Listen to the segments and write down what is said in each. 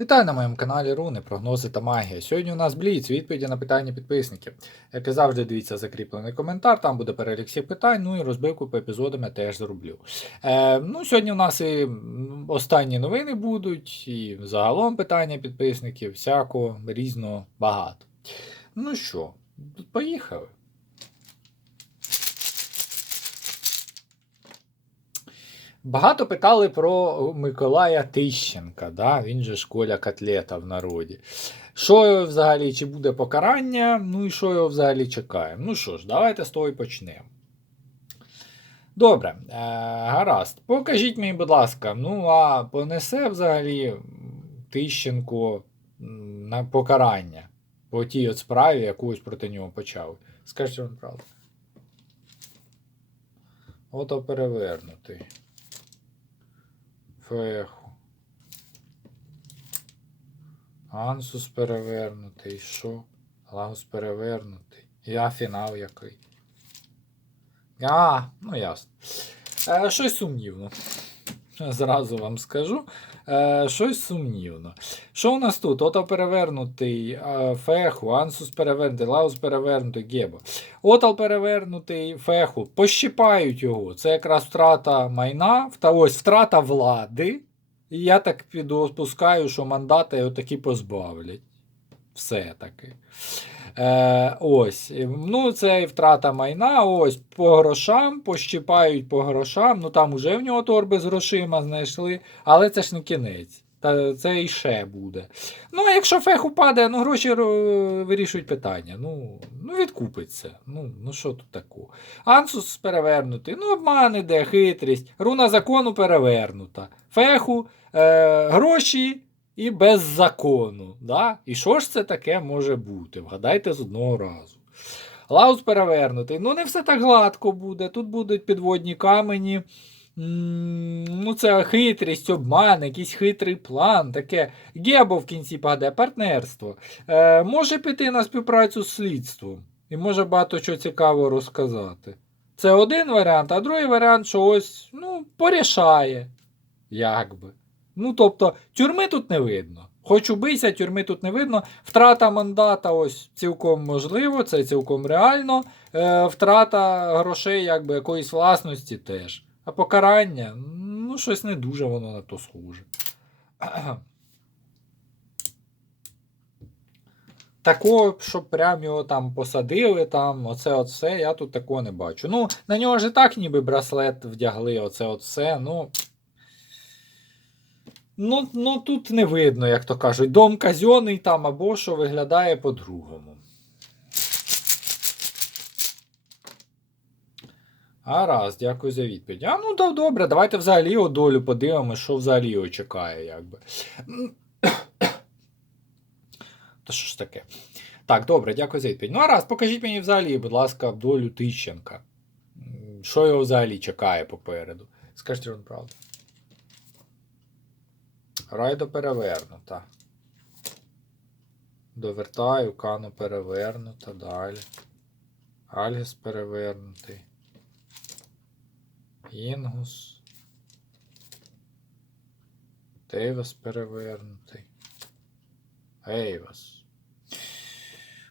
Вітаю на моєму каналі Руни, прогнози та магія. Сьогодні у нас Бліц, відповіді на питання підписників. Як і завжди, дивіться закріплений коментар, там буде перелік всіх питань, ну і розбивку по епізодам я теж зроблю. Е, ну, Сьогодні у нас і останні новини будуть, і загалом питання підписників, всякого різного багато. Ну що, поїхали. Багато питали про Миколая Тищенка, да? він же школя котлета в народі. Що його взагалі, чи буде покарання, ну і що його взагалі чекаємо? Ну що ж, давайте з того і почнемо. Добре, е, гаразд. Покажіть мені, будь ласка, ну а понесе взагалі Тищенко на покарання по тій от справі, яку ось проти нього почали. Скажіть вам правду. Ото перевернутий. Феху. Ансус перевернутий. Що? Лагус перевернутий. Я фінал який. А, ну ясно. Е, щось сумнівно. Зразу вам скажу. Е, щось сумнівно. Що у нас тут? Ото перевернутий е, феху, ансус перевернутий, лаус перевернутий, гебо. Отал перевернутий феху. Пощипають його. Це якраз втрата майна, ось втрата влади. І я так підопускаю, що мандати його таки позбавлять. Все-таки. Е, ось. Ну, це і втрата майна. Ось по грошам, пощипають по грошам. Ну там уже в нього торби з грошима знайшли, але це ж не кінець. Та це і ще буде. Ну, а якщо фех упаде, ну гроші вирішують питання. Ну, ну відкупиться. Ну, ну що тут такого? Ансус перевернутий, ну обман іде, хитрість, руна закону перевернута. Феху, е, гроші і без закону. Да? І що ж це таке може бути? Вгадайте з одного разу. Лаус перевернутий. Ну, не все так гладко буде. Тут будуть підводні камені. Ну, це хитрість, обман, якийсь хитрий план, таке. Гебо в кінці паде, партнерство. Е, може піти на співпрацю з слідством і може багато чого цікавого розказати. Це один варіант, а другий варіант, що ось ну, порішає. Якби. Ну, тобто, тюрми тут не видно. Хоч убийся, тюрми тут не видно. Втрата мандата ось цілком можливо, це цілком реально. Е, втрата грошей, якби якоїсь власності теж. А покарання, ну, щось не дуже воно на то схоже. Такого, щоб прям його там посадили, там, оце от все, я тут такого не бачу. Ну, на нього ж і так ніби браслет вдягли, оце от все, ну. Ну, ну тут не видно, як то кажуть, дом казьоний там або що виглядає по-другому. Гаразд, дякую за відповідь. А ну добре, давайте взагалі його долю подивимося, що взагалі його чекає, якби. Та що ж таке? Так, добре, дякую за відповідь. Ну, гаразд, покажіть мені взагалі, будь ласка, долю Тищенка. Що його взагалі чекає попереду? Скажіть правду. Райдо перевернута. Довертаю, кану перевернута, далі. Альгіс перевернутий. Інгус. Тейвас перевернутий. Ейвас.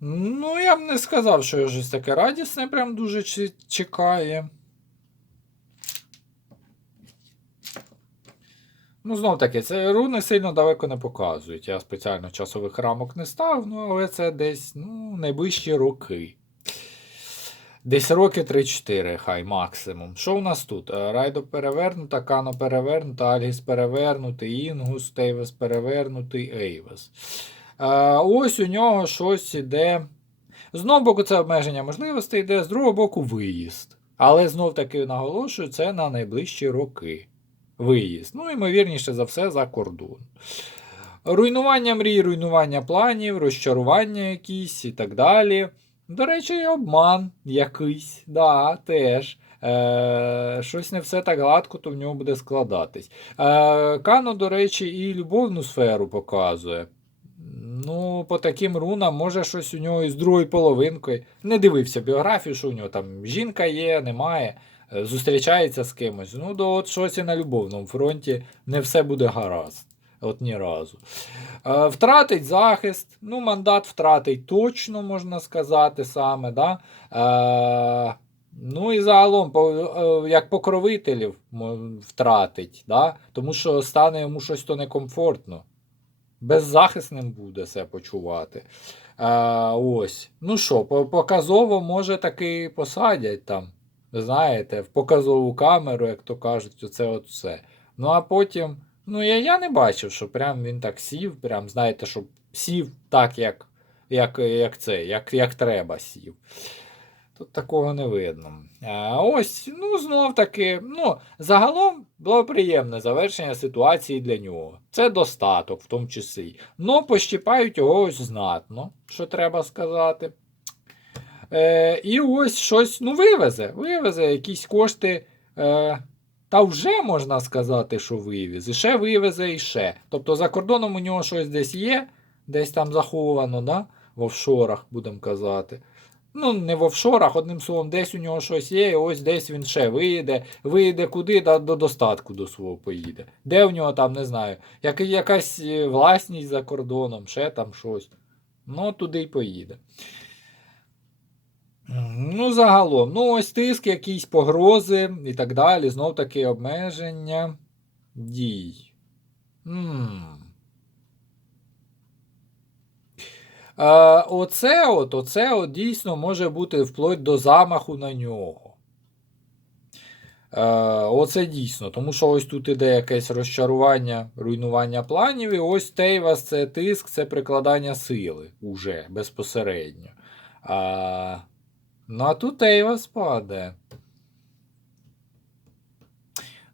Ну, я б не сказав, що я щось таке радісне прям дуже чекає. Ну, знов таки, це руни сильно далеко не показують. Я спеціально часових рамок не став, ну, але це десь ну, найближчі роки. Десь роки 3-4, хай максимум. Що у нас тут? Е, Райдо перевернута, Кано перевернута, Альгіс перевернутий, Інгус, Тейвес перевернутий, Ейвес. Е, Ось у нього щось іде. З одного боку, це обмеження можливостей йде, з другого боку, виїзд. Але знов таки наголошую, це на найближчі роки. Виїзд. Ну, ймовірніше за все, за кордон. Руйнування мрій, руйнування планів, розчарування якісь і так далі. До речі, і обман якийсь, да, теж. Е, щось не все так гладко, то в нього буде складатись. Е, Кано, до речі, і любовну сферу показує. Ну, по таким рунам, може, щось у нього із другою половинкою. Не дивився біографію, що у нього там жінка є, немає, зустрічається з кимось. Ну, то от щось і на любовному фронті не все буде гаразд. От ні разу. Е, втратить захист. Ну, мандат втратить точно, можна сказати саме. Да? Е, ну і загалом, е, як покровителів втратить, да? тому що стане йому щось то некомфортно. Беззахисним буде себе почувати. Е, ось. Ну що, показово, може, таки посадять там. Знаєте, в показову камеру, як то кажуть, оце от все. Ну а потім. Ну, я, я не бачив, що прям він так сів, прям, знаєте, що сів так, як, як, як це, як, як треба сів. Тут такого не видно. А ось, ну, знов таки, ну, загалом було приємне завершення ситуації для нього. Це достаток, в тому числі. Ну, пощіпають його ось знатно, що треба сказати. Е, і ось щось ну, вивезе. Вивезе якісь кошти. Е, та вже можна сказати, що вивіз. І ще вивезе, і ще. Тобто за кордоном у нього щось десь є, десь там заховано, да? в офшорах, будемо казати. Ну, не в офшорах, одним словом, десь у нього щось є, і ось десь він ще виїде, виїде куди, да, до достатку до свого поїде. Де в нього там, не знаю, як, якась е, власність за кордоном, ще там щось. Ну, туди й поїде. Ну, загалом, ну, ось тиск, якісь погрози і так далі. Знов таки обмеження дій. м Е, оце от, оце от дійсно може бути вплоть до замаху на нього. Е, оце дійсно, тому що ось тут іде якесь розчарування, руйнування планів, і ось Тейвас це тиск, це прикладання сили уже безпосередньо. А, ну, а тут Тейвас падає.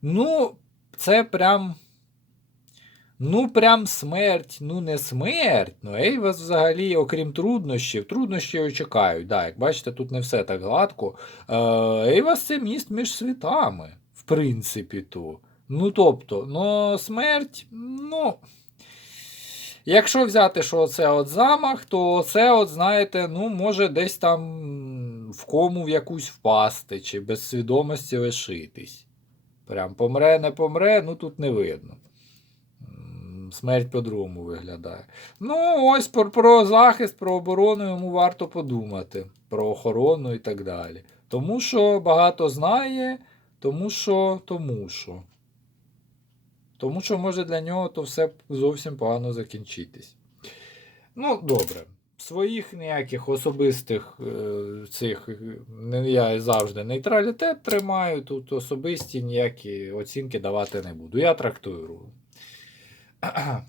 Ну, це прям. Ну, прям смерть, ну не смерть. Ну, Ейвас взагалі, окрім труднощів, труднощі його чекають. Да, як бачите, тут не все так гладко. Е, Ейвас це міст між світами, в принципі, то. Ну, тобто, ну, смерть, ну. Якщо взяти, що це от замах, то це, от, знаєте, ну, може десь там в кому в якусь впасти, чи без свідомості лишитись. Прям помре, не помре, ну тут не видно. Смерть по-другому виглядає. Ну, ось про, про захист, про оборону йому варто подумати, про охорону і так далі. Тому що багато знає, тому що, тому що. Тому що може для нього то все зовсім погано закінчитись. Ну, добре. Своїх ніяких особистих е, цих е, я завжди нейтралітет тримаю. Тут особисті ніякі оцінки давати не буду. Я трактую.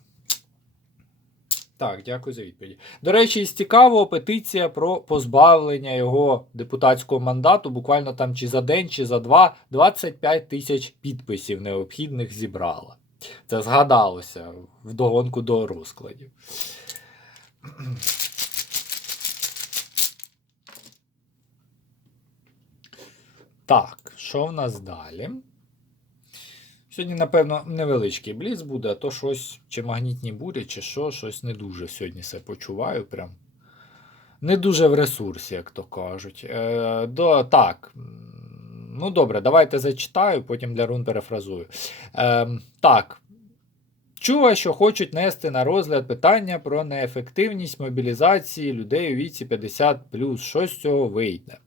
Так, дякую за відповідь. До речі, із цікавого петиція про позбавлення його депутатського мандату, буквально там чи за день, чи за два, 25 тисяч підписів необхідних зібрала. Це згадалося вдогонку до розкладів. Так, що в нас далі? Сьогодні, напевно, невеличкий бліц буде, а то щось, чи магнітні бурі, чи що, щось не дуже сьогодні себе почуваю. Прям. Не дуже в ресурсі, як то кажуть. Е, до, так. Ну, добре, давайте зачитаю, потім для рун перефразую. Е, так. Чула, що хочуть нести на розгляд питання про неефективність мобілізації людей у віці 50 Що з цього вийде?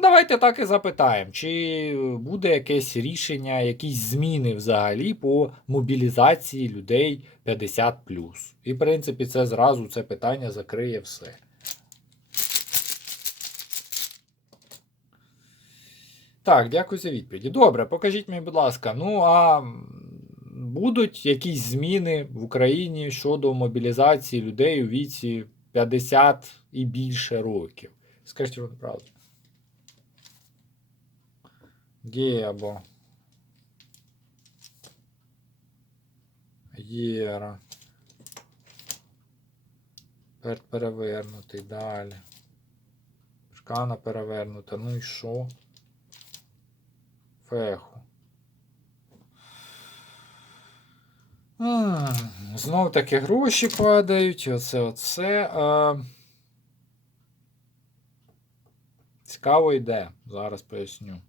Давайте так і запитаємо, чи буде якесь рішення, якісь зміни взагалі по мобілізації людей 50 І, в принципі, це зразу це питання закриє все. Так, дякую за відповіді. Добре, покажіть мені, будь ласка, ну а будуть якісь зміни в Україні щодо мобілізації людей у віці 50 і більше років? Скажіть вам правду. Є або Єра. Перт перевернутий далі. Шкана перевернута. Ну і що? Феху. Знов таки гроші падають. Оце оце. А... Цікаво йде. Зараз поясню.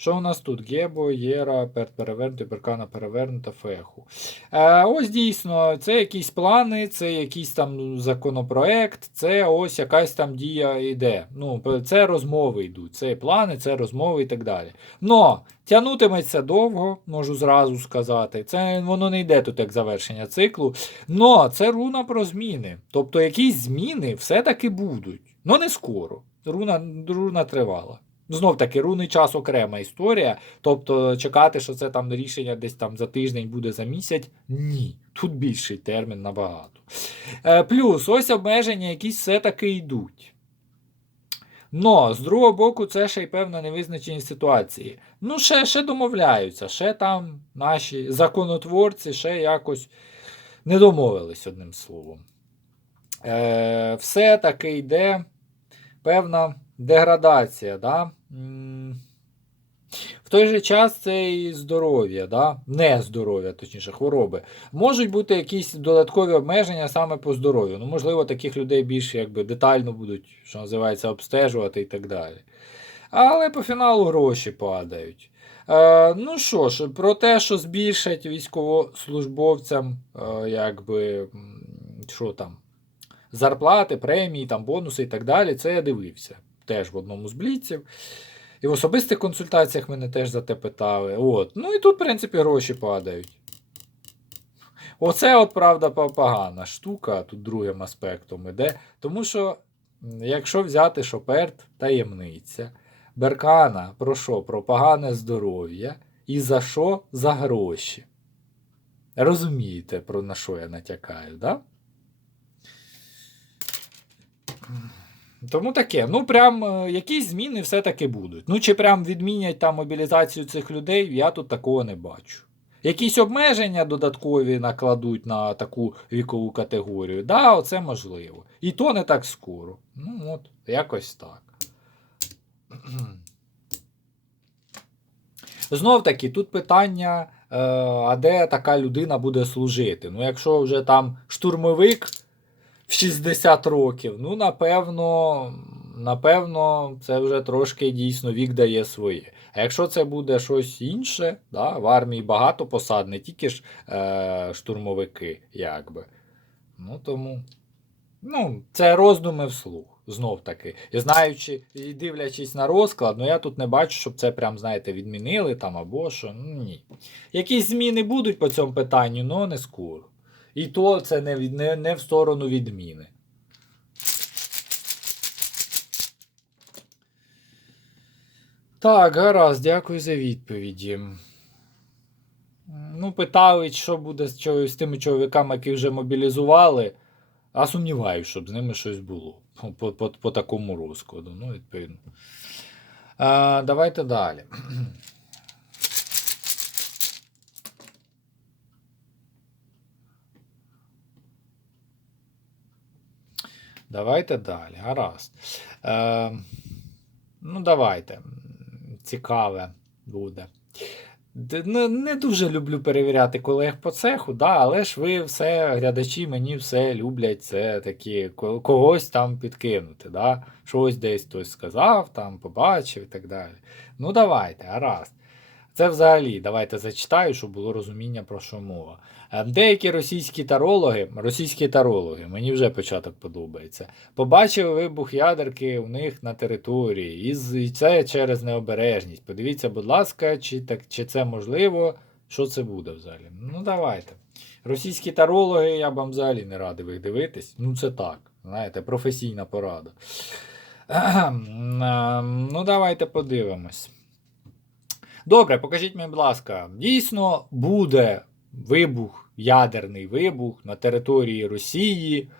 Що у нас тут? Гебо, Єра, Перт перевернутий, Беркана перевернута, Феху. Е, ось дійсно, це якісь плани, це якийсь там законопроект, це ось якась там дія йде. Ну, це розмови йдуть, це плани, це розмови і так далі. Но тягнутиметься довго, можу зразу сказати. Це воно не йде тут як завершення циклу. Но це руна про зміни. Тобто якісь зміни все-таки будуть. Ну не скоро. Руна, руна тривала. Знов таки, руни час окрема історія. Тобто чекати, що це там рішення десь там за тиждень буде за місяць. Ні. Тут більший термін набагато. Е, плюс ось обмеження якісь все-таки йдуть. Но, з другого боку, це ще й певна невизначеність ситуації. Ну, ще, ще домовляються, ще там наші законотворці ще якось не домовились одним словом. Е, все-таки йде певна деградація. Да? В той же час це і здоров'я, да? не здоров'я, точніше, хвороби. Можуть бути якісь додаткові обмеження саме по здоров'ю. Ну, можливо, таких людей більше якби, детально будуть, що називається, обстежувати і так далі. Але по фіналу гроші падають. Е, ну що ж, про те, що збільшать військовослужбовцям, е, якби, що там, зарплати, премії, там, бонуси і так далі, це я дивився теж в одному з бліців. І в особистих консультаціях мене теж за те питали. От. Ну і тут, в принципі, гроші падають. Оце, от, правда, погана штука, тут другим аспектом іде. Тому що, якщо взяти Шоперт таємниця, Беркана про що? Про погане здоров'я. І за що? За гроші. Розумієте, про на що я натякаю, да? Тому таке, ну прям е, якісь зміни все-таки будуть. Ну, чи прям відмінять там мобілізацію цих людей, я тут такого не бачу. Якісь обмеження додаткові накладуть на таку вікову категорію. Да, оце можливо. І то не так скоро. Ну, от, якось так. Знов таки, тут питання, е, а де така людина буде служити? Ну, якщо вже там штурмовик в 60 років, ну, напевно, напевно, це вже трошки дійсно вік дає своє. А якщо це буде щось інше, да, в армії багато посад, не тільки ж е, штурмовики, якби. Ну, тому. Ну, це роздуми вслух. Знов таки. І знаючи і дивлячись на розклад, ну я тут не бачу, щоб це прям, знаєте, відмінили там або що. Ну, ні. Якісь зміни будуть по цьому питанню, але не скоро. І то це не, не, не в сторону відміни. Так, гаразд, дякую за відповіді. Ну, питали, що буде з, з тими чоловіками, які вже мобілізували. А сумніваюся, щоб з ними щось було по, по, по, по такому розкладу. Ну, відповідно. А, давайте далі. Давайте далі. Гаразд. Е, ну, давайте. Цікаве буде. Не, дуже люблю перевіряти колег по цеху, да, але ж ви все, глядачі мені все люблять, це такі когось там підкинути. Да? Щось десь хтось сказав, там побачив і так далі. Ну, давайте, гаразд. Це взагалі, давайте зачитаю, щоб було розуміння, про що мова. Е, Деякі російські тарологи, російські тарологи, мені вже початок подобається, побачили вибух ядерки у них на території, і це через необережність. Подивіться, будь ласка, чи, так, чи це можливо, що це буде взагалі. Ну, давайте. Російські тарологи, я б вам взагалі не радив їх дивитись. Ну, це так, знаєте, професійна порада. Ем, Ну, давайте подивимось. Добре, покажіть мені, будь ласка, дійсно буде вибух, ядерний вибух на території Росії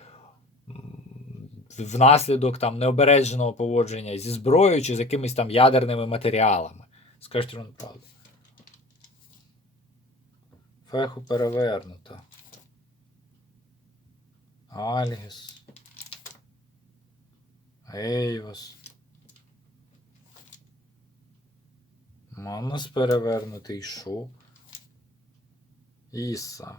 внаслідок там необережного поводження зі зброєю чи з якимись там ядерними матеріалами. Скажіть вам правду. Феху перевернуто. Альгіс. Ейвос. Манус перевернутий що? Іса.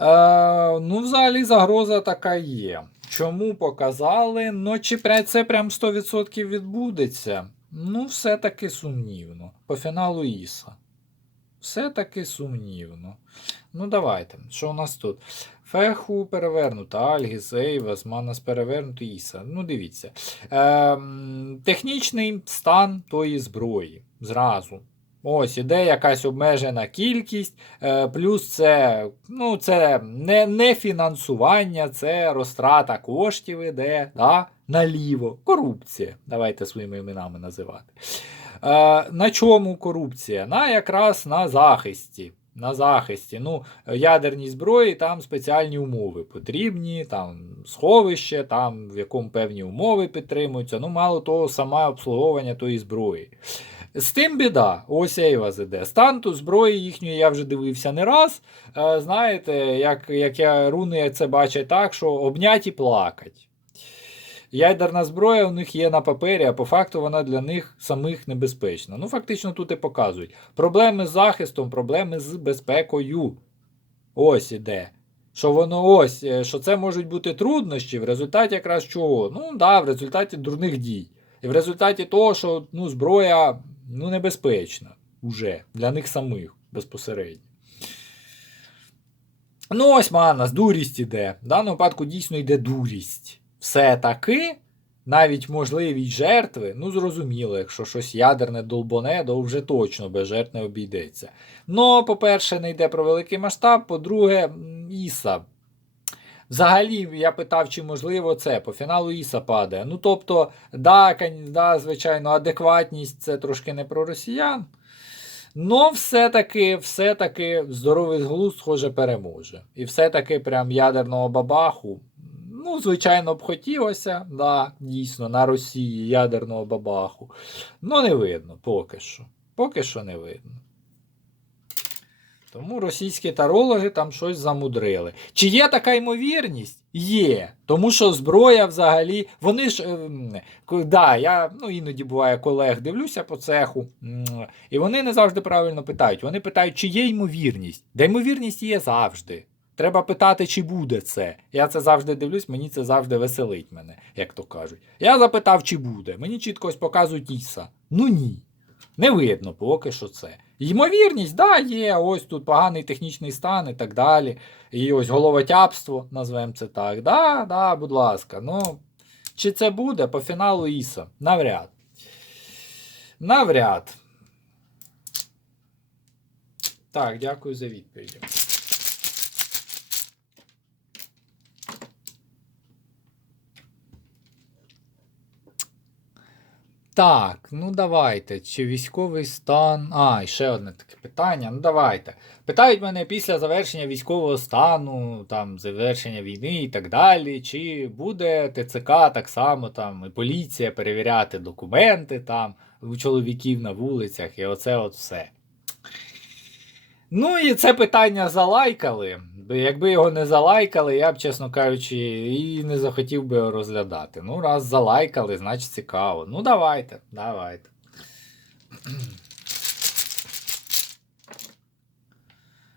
Е, ну, взагалі, загроза така є. Чому показали? Ну, чи це прям 100% відбудеться? Ну, все-таки сумнівно. По фіналу Іса. Все-таки сумнівно. Ну, давайте. Що у нас тут? Феху перевернута, Альгіс, Ейвас, Манас перевернута, Іса. Ну, дивіться. Ем, технічний стан тої зброї. Зразу. Ось іде якась обмежена кількість, е, плюс це, ну, це не, не фінансування, це розтрата коштів іде да, наліво. Корупція. Давайте своїми іменами називати. Е, на чому корупція? На якраз на захисті. На захисті. Ну, ядерні зброї, там спеціальні умови потрібні, там сховище, там в якому певні умови підтримуються. Ну, мало того, саме обслуговування тої зброї. З тим біда, ось Ейваз іде. Стан ту зброї їхньої я вже дивився не раз. Е, знаєте, як, як я руни це бачать так, що обнять і плакать. Ядерна зброя у них є на папері, а по факту вона для них самих небезпечна. Ну, фактично тут і показують. Проблеми з захистом, проблеми з безпекою. Ось іде. Що воно ось, е, що це можуть бути труднощі в результаті якраз чого? Ну, да, в результаті дурних дій. І в результаті того, що ну, зброя ну, небезпечна уже для них самих безпосередньо. Ну, ось Манас, дурість іде. В даному випадку дійсно йде дурість. Все-таки, навіть можливість жертви, ну зрозуміло, якщо щось ядерне долбоне, то вже точно без жертв не обійдеться. Ну, по-перше, не йде про великий масштаб, по-друге, Іса. Взагалі, я питав, чи можливо це. По фіналу Іса падає. Ну, тобто, да, да, звичайно, адекватність це трошки не про росіян. Но все-таки, все-таки здоровий глузд, схоже, переможе. І все-таки прям ядерного бабаху. Ну, звичайно, б хотілося, да, дійсно, на Росії ядерного бабаху. Ну, не видно поки що. Поки що не видно. Тому російські тарологи там щось замудрили. Чи є така ймовірність? Є. Тому що зброя взагалі. Вони ж. ем, да, я ну, іноді буває колег дивлюся по цеху, і вони не завжди правильно питають. Вони питають, чи є ймовірність. Да ймовірність є завжди. Треба питати, чи буде це. Я це завжди дивлюсь, мені це завжди веселить мене, як то кажуть. Я запитав, чи буде. Мені чітко ось показують Іса. Ну ні. Не видно поки що це. Ймовірність, да, є, ось тут поганий технічний стан і так далі. І ось головотяпство, назвемо це так. Да, да, будь ласка. Ну, чи це буде по фіналу Іса? Навряд. Навряд. Так, дякую за відповіді. Так, ну давайте. Чи військовий стан. А, і ще одне таке питання. Ну давайте. Питають мене після завершення військового стану, там, завершення війни і так далі. Чи буде ТЦК так само там і поліція перевіряти документи там у чоловіків на вулицях, і оце от все. Ну і це питання залайкали. Якби його не залайкали, я б, чесно кажучи, і не захотів би його розглядати. Ну, раз залайкали, значить цікаво. Ну, давайте, давайте.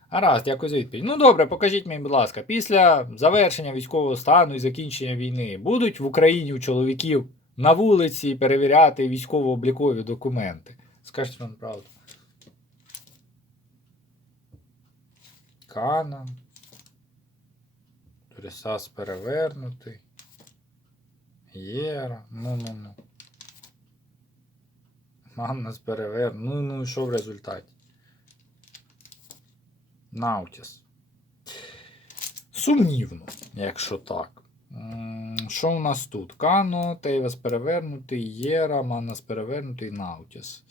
Гаразд, дякую за відповідь. Ну добре, покажіть мені, будь ласка, після завершення військового стану і закінчення війни будуть в Україні у чоловіків на вулиці перевіряти військово-облікові документи? Скажіть вам правду. Канон. Ресас перевернутий. Єра. Ну-ну-ну. Маннас перевернутий. Ну, ну і що в результаті? Наутіс. Сумнівно, якщо так. Що у нас тут? Кано, Тейвес перевернутий, Єра, Маннас перевернутий, Наутіс.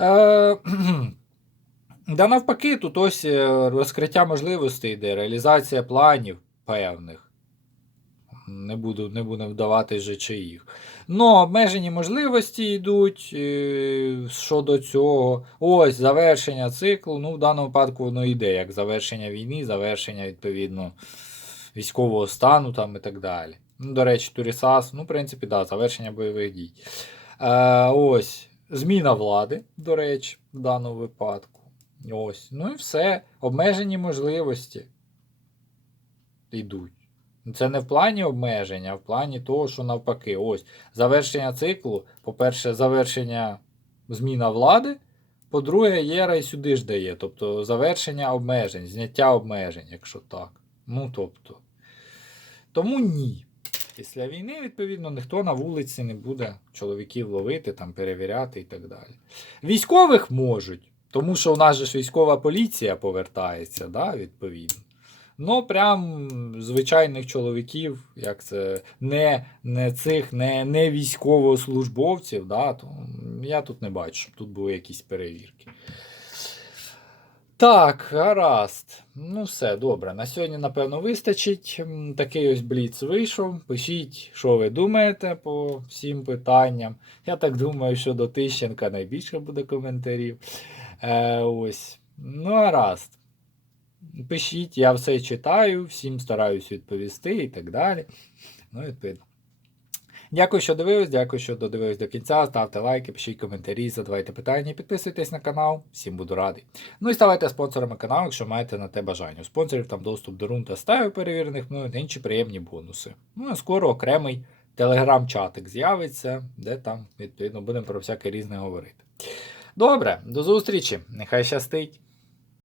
Е, Да навпаки, тут ось е, розкриття можливостей йде, реалізація планів певних. Не буду, не буду вдавати же чиїх. Ну, обмежені можливості йдуть е, щодо цього. Ось завершення циклу. Ну, в даному випадку воно йде, як завершення війни, завершення, відповідно, військового стану там і так далі. Ну, до речі, Турісас, ну, в принципі, да, завершення бойових дій. Е, ось зміна влади, до речі, в даному випадку. Ось. Ну і все. Обмежені можливості йдуть. Це не в плані обмеження, а в плані того, що навпаки, ось завершення циклу, по-перше, завершення зміна влади, по-друге, єра і сюди ж дає. Тобто завершення обмежень, зняття обмежень, якщо так. Ну тобто. Тому ні. Після війни, відповідно, ніхто на вулиці не буде чоловіків ловити, там, перевіряти і так далі. Військових можуть, тому що у нас же ж військова поліція повертається, да, відповідно. Ну, прям звичайних чоловіків, як це, не, не цих, не, не військовослужбовців, да, то я тут не бачу, щоб тут були якісь перевірки. Так, гаразд. Ну, все, добре. На сьогодні, напевно, вистачить. Такий ось бліц вийшов. Пишіть, що ви думаєте по всім питанням. Я так думаю, що до Тищенка найбільше буде коментарів. Е, ось. Ну, гаразд. Пишіть, я все читаю, всім стараюсь відповісти і так далі. Ну, відповідно. Дякую, що дивились, дякую, що додивились до кінця. Ставте лайки, пишіть коментарі, задавайте питання, підписуйтесь на канал, всім буду радий. Ну і ставайте спонсорами каналу, якщо маєте на те бажання. У спонсорів там доступ до рун та стаю перевірених, ну і інші приємні бонуси. Ну а скоро окремий телеграм-чатик з'явиться, де там, відповідно, будемо про всяке різне говорити. Добре, до зустрічі. Нехай щастить.